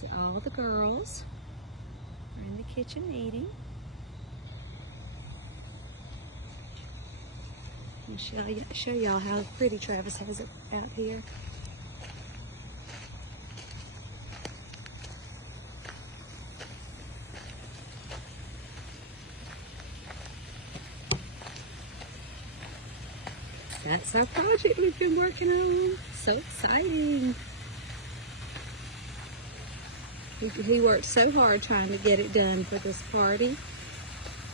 So all the girls are in the kitchen eating. Let me show y'all how pretty Travis has it out here. That's our project we've been working on. So exciting. He worked so hard trying to get it done for this party.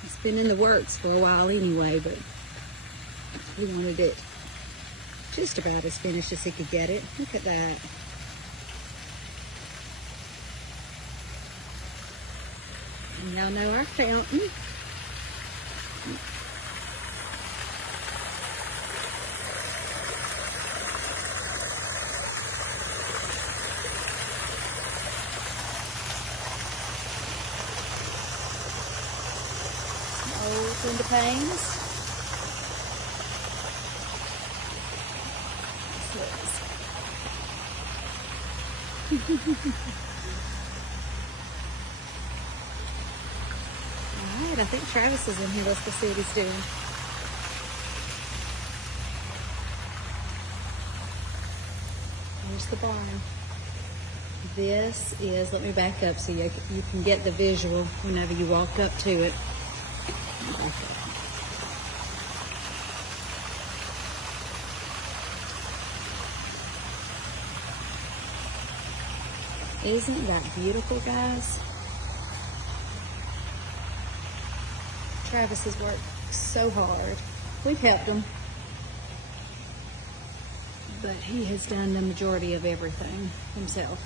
It's been in the works for a while anyway, but he wanted it just about as finished as he could get it. Look at that. And y'all know our fountain. Old window panes. Alright, I think Travis is in here. Let's go see what he's doing. Here's the barn. This is, let me back up so you can get the visual whenever you walk up to it. Back up. Isn't that beautiful, guys? Travis has worked so hard. We've helped him, but he has done the majority of everything himself.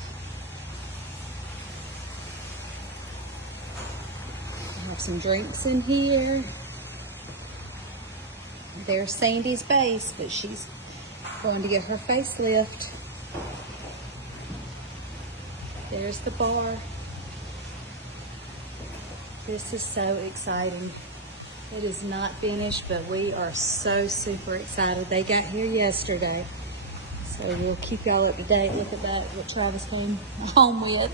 I have some drinks in here. There's Sandy's base, but she's going to get her facelift. There's the bar. This is so exciting. It is not finished, but we are so super excited. They got here yesterday, so we'll keep y'all up to date. Look at that, what Travis came home with.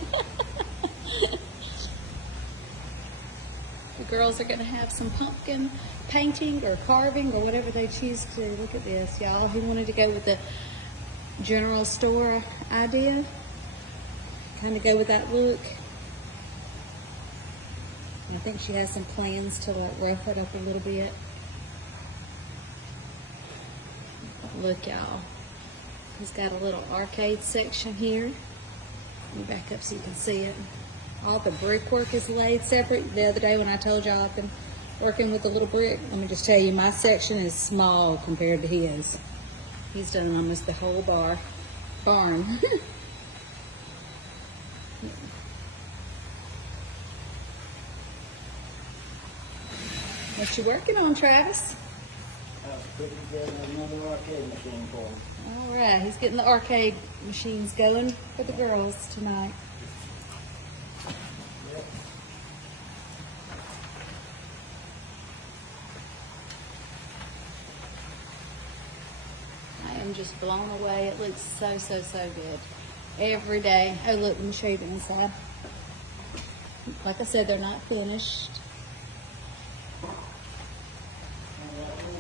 The girls are gonna have some pumpkin painting or carving or whatever they choose to do. Look at this, y'all. He wanted to go with the general store idea. Kind of go with that look. I think she has some plans to like rough it up a little bit. Look, y'all. He's got a little arcade section here. Let me back up so you can see it. All the brickwork is laid separate. The other day when I told y'all I've been working with the little brick, let me just tell you, my section is small compared to his. He's done almost the whole barn. What you working on, Travis? I was putting together another arcade machine for him. All right, he's getting the arcade machines going for the girls tonight. Yep. I am just blown away. It looks so, so, so good. Every day. Oh, look, let me show you the inside. Like I said, they're not finished.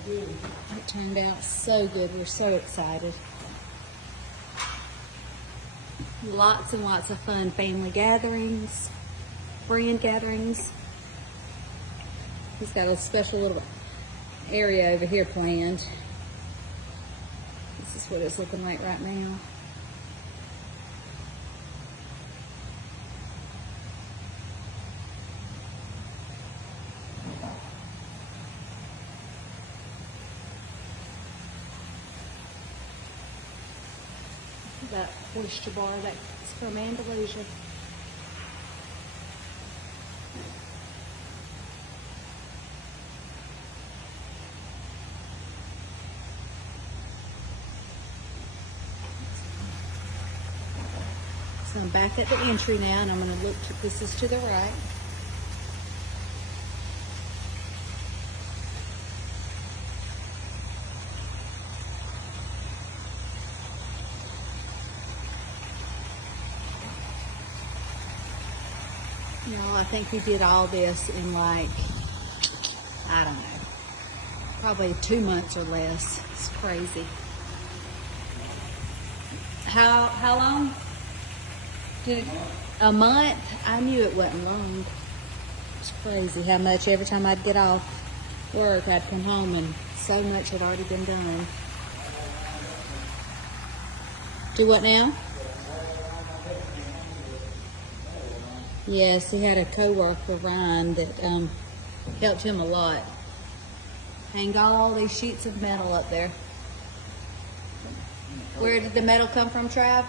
It turned out so good. We're so excited. Lots and lots of fun family gatherings, friend gatherings. He's got a special little area over here planned. This is what it's looking like right now. That oyster bar, that's from Andalusia. So I'm back at the entry now, and I'm going to look to, this is to the right. You know, I think he did all this in like, I don't know, probably 2 months or less. It's crazy. How long? A month? I knew it wasn't long. It's crazy how much every time I'd get off work, I'd come home and so much had already been done. Do what now? Yes, he had a co-worker, Ryan, that helped him a lot. Hang all these sheets of metal up there. Where did the metal come from, Trav?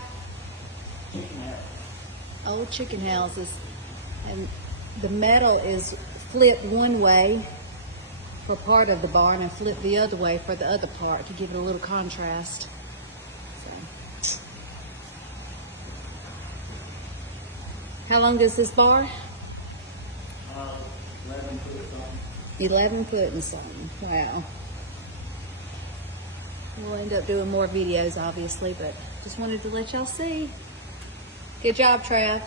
Old chicken houses. And the metal is flipped one way for part of the barn and flipped the other way for the other part to give it a little contrast. So. How long is this bar? 11 foot something. 11 foot and something. Wow. We'll end up doing more videos, obviously, but just wanted to let y'all see. Good job, Trav.